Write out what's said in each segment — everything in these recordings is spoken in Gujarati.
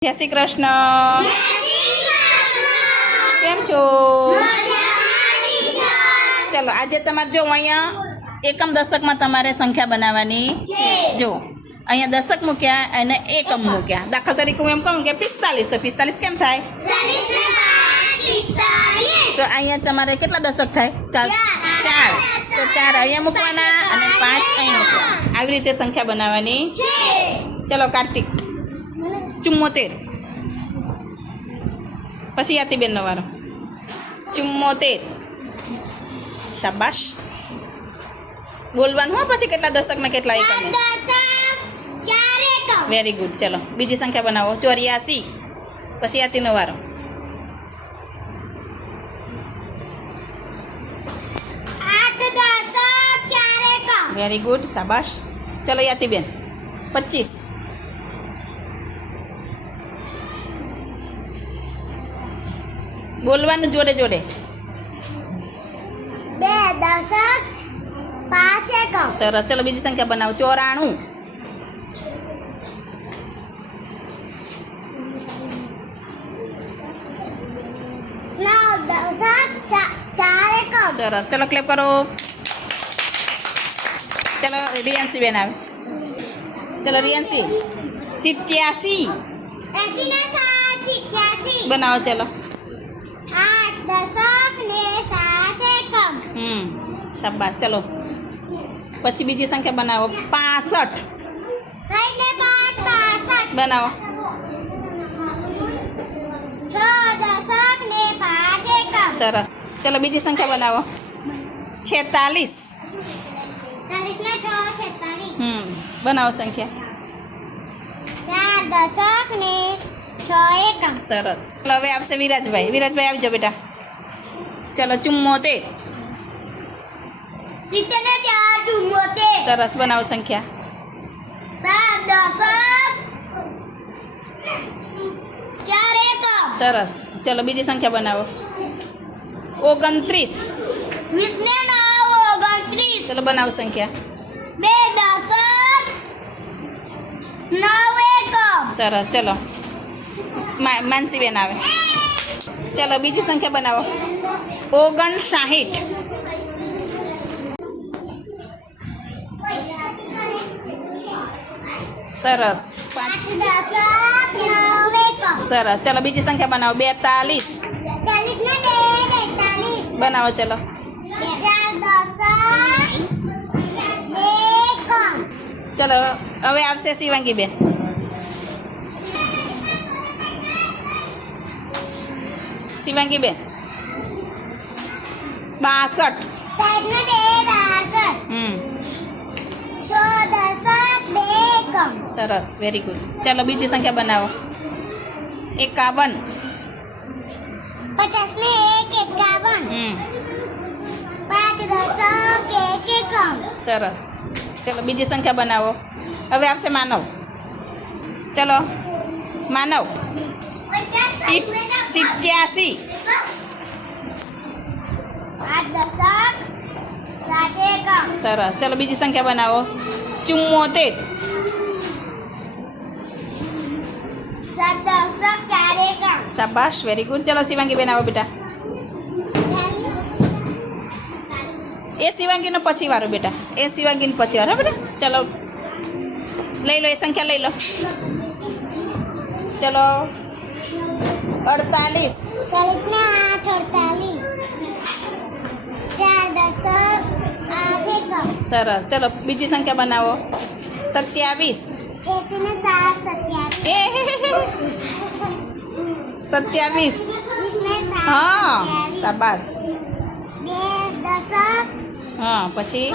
જય શ્રી કૃષ્ણ. કેમ છો? ચલો, આજે તમારે જો અહીંયા એકમ દશકમાં તમારે સંખ્યા બનાવવાની જો, અહીંયા દશક મૂક્યા અને એકમ મૂક્યા. દાખલા તરીકે હું એમ કહું કે પિસ્તાલીસ, તો પિસ્તાલીસ કેમ થાય? તો અહીંયા તમારે કેટલા દશક થાય? ચાર. ચાર. તો ચાર અહીંયા મૂકવાના અને પાંચ અહીં મૂકવાના. આવી રીતે સંખ્યા બનાવવાની ચલો, કાર્તિક. ચુમ્મોતેર. પછી યાતીબેનનો વારો ચુમ્મોતેર. શાબાશ. બોલવાનું હો પછી કેટલા દશક ને કેટલા એકમ. વેરી ગુડ ચલો બીજી સંખ્યા બનાવો. ચોર્યાસી. પછી યાતીનો વારો વેરી ગુડ શાબાશ. ચલો યાતીબેન. પચીસ. બોલવાનું જોડે જોડે. બે દશક પાંચ એકમ. સરસ. ચલો બીજી સંખ્યા બનાવો. ચોરાણું. સરસ. ચલો ક્લેપ કરો. ચલો રિયાન્સી બેન આવે. ચલો રિયાન્સી સિત્યાસી. બનાવો ચલો આઠ દશક ને સાત એકમ હમ શાબાશ ચલો. પછી બીજી સંખ્યા બનાવો. પાસઠ. બનાવો. સરસ. ચલો બીજી સંખ્યા બનાવો. છેતાલીસ. હમ. બનાવો સંખ્યા. ચાર દશક ને છ એકમ. સરસ. ચલો હવે આવશે વિરાજભાઈ. વિરાજભાઈ આવી જાઓ બેટા. ચલો ચુમ્મોતેર. સરસ બનાવો સંખ્યા. સરસ. ચલો બીજી સંખ્યા બનાવો. ઓગણત્રીસ. ચલો બનાવો સંખ્યા. બે સરસ ચલો. માનસી બેન આવે. ચલો બીજી સંખ્યા બનાવો. ઓગણસાહીઠ. સરસ પાંચ દશક નવ એકમ સરસ ચલો બીજી સંખ્યા બનાવો બેતાલીસ ચાલીસ ને બે બેતાલીસ બનાવો ચલો ચાર દશક બે એકમ ચલો હવે આવશે શિવાંગીબેન શિવાંગીબેન બાસઠ સાઠ ને બે બાસઠ સરસ વેરી ગુડ ચાલો બીજી સંખ્યા બનાવો. એકાવન. પચાસ ને એક એકાવન. પાંચ દશક એક એકમ સરસ. ચલો બીજી સંખ્યા બનાવો. હવે આવશે માનવ. ચલો. માનવ. સિત્યાસી. સરસ. ચલો બીજી સંખ્યા બનાવો. ચુમ્મોતેર. શાબાશ વેરી ગુડ ચલો શિવાંગીબેન આવો બેટા એ શિવાંગીનો પછી વારો બેટા એ શિવાંગીનો પછી વારો હો બેટા ચલો લઈ લો એ સંખ્યા લઈ લો ચલો અડતાલીસ ચાલીસ ને આઠ અડતાલીસ ચાર દશક આઠ એકમ સરસ ચલો બીજી સંખ્યા બનાવો સત્યાવીસ એસી ને સાત સત્યાવીસ વીસ ને સાત હા સત્યાવીસ. શાબાશ બે દશક હા પછી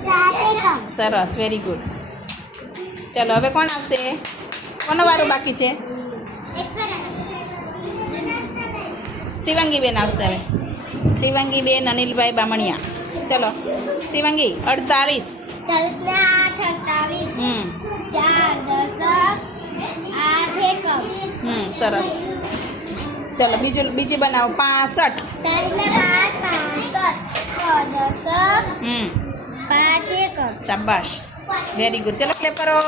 સાત એકમ સરસ વેરી ગુડ ચલો હવે કોણ આવશે કોનો વારો બાકી છે શિવાંગીબેન આવશે હવે શિવાંગીબેન અનિલભાઈ બામણિયા ચલો શિવાંગી અડતાલીસ ચાલીસ ને આઠ અડતાલીસ હમ સરસ. ચલો બીજું બીજી બનાવો. પાસઠ. હમ. પાંચ એકમ. શાબાશ. વેરી ગુડ ચલો ક્લેપ કરો.